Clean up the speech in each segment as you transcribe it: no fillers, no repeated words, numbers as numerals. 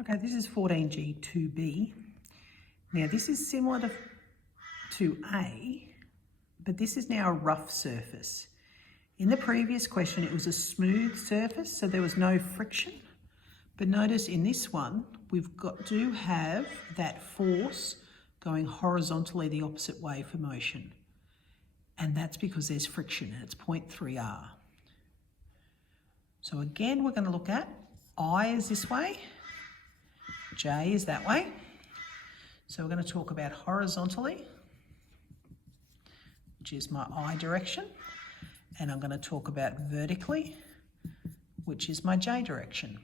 Okay, this is 14G2b. Now this is similar to A, but this is now a rough surface. In the previous question, it was a smooth surface, so there was no friction. But notice in this one, do have that force going horizontally the opposite way for motion. And that's because there's friction, and it's 0.3 R. So again, we're going to look at I is this way, J is that way. So we're going to talk about horizontally, which is my I direction. And I'm going to talk about vertically, which is my J direction.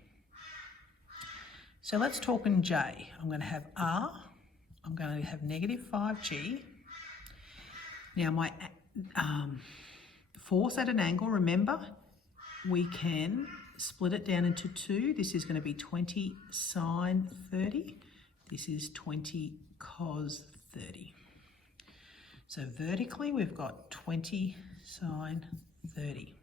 So let's talk in J. I'm going to have R. I'm going to have negative 5G. Now my force at an angle, remember, we can split it down into two. This is going to be 20 sine 30. This is 20 cos 30. So vertically, we've got 20 sine 30.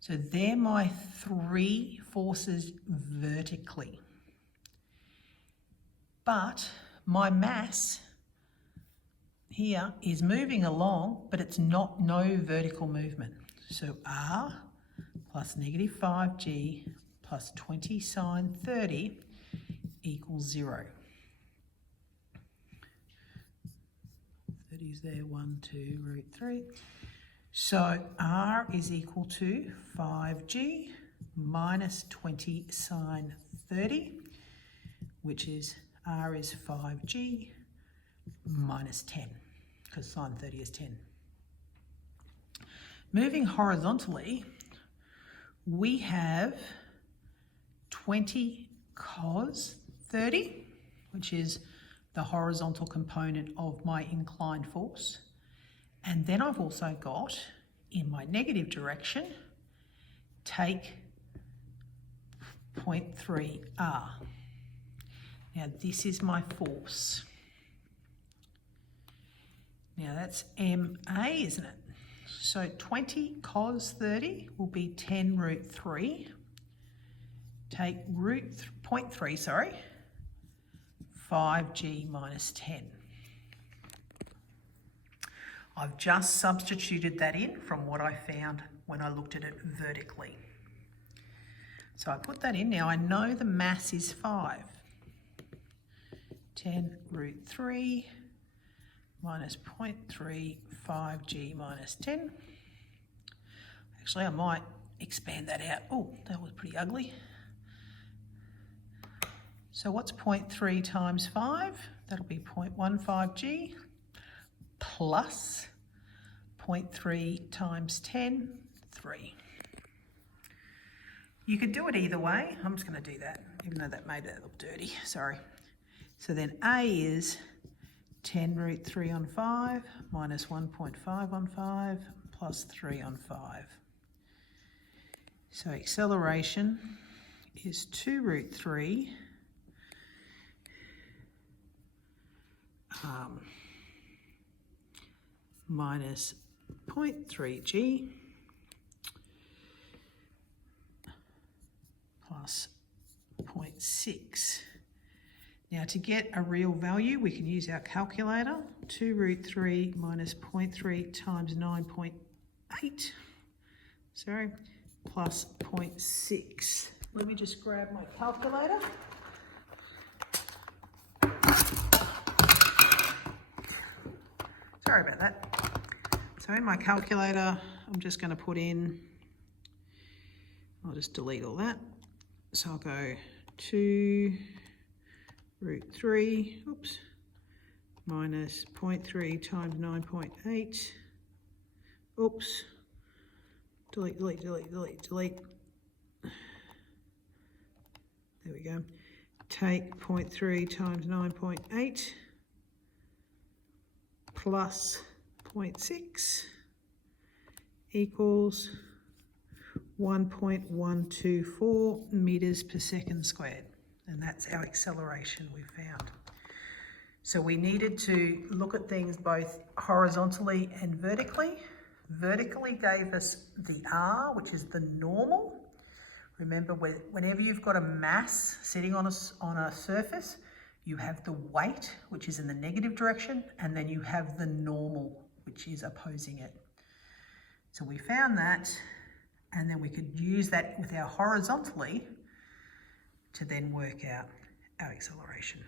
So they're my three forces vertically. But my mass here is moving along, but it's no vertical movement. So R plus negative 5G plus 20 sine 30 equals 0. 30 is there, 1, 2, root 3. So R is equal to 5G minus 20 sine 30, which is R is 5G minus 10, because sine 30 is 10. Moving horizontally, we have 20 cos 30, which is the horizontal component of my inclined force. And then I've also got, in my negative direction, take 0.3 R. Now this is my force. Now that's MA, isn't it? So 20 cos 30 will be 10 root 3. Take 0.3, sorry, 5G minus 10. I've just substituted that in from what I found when I looked at it vertically. So I put that in. Now I know the mass is 5. 10 root 3 minus 0.3, 5G minus 10. Actually, I might expand that out. Oh, that was pretty ugly. So what's 0.3 times 5? That'll be 0.15G plus 0.3 times 10, 3. You could do it either way. I'm just going to do that, even though that made it look dirty. Sorry. So then A is 10 root 3 on 5 minus 1.5 on 5 plus 3 on 5. So acceleration is 2 root 3 minus 0.3G plus 0.6. Now to get a real value, we can use our calculator. 2 root 3 minus 0.3 times 9.8, sorry, plus 0.6. Let me just grab my calculator. Sorry about that. So in my calculator, I'm just going to put in, I'll just delete all that. So I'll go 2 root 3, oops, minus 0.3 times 9.8, oops, delete, delete, delete, delete, delete. There we go. Take 0.3 times 9.8 plus 0.6 equals 1.124 meters per second squared. And that's our acceleration we found. So we needed to look at things both horizontally and vertically. Vertically gave us the R, which is the normal. Remember, whenever you've got a mass sitting on a surface, you have the weight, which is in the negative direction, and then you have the normal, which is opposing it. So we found that, and then we could use that with our horizontally to then work out our acceleration.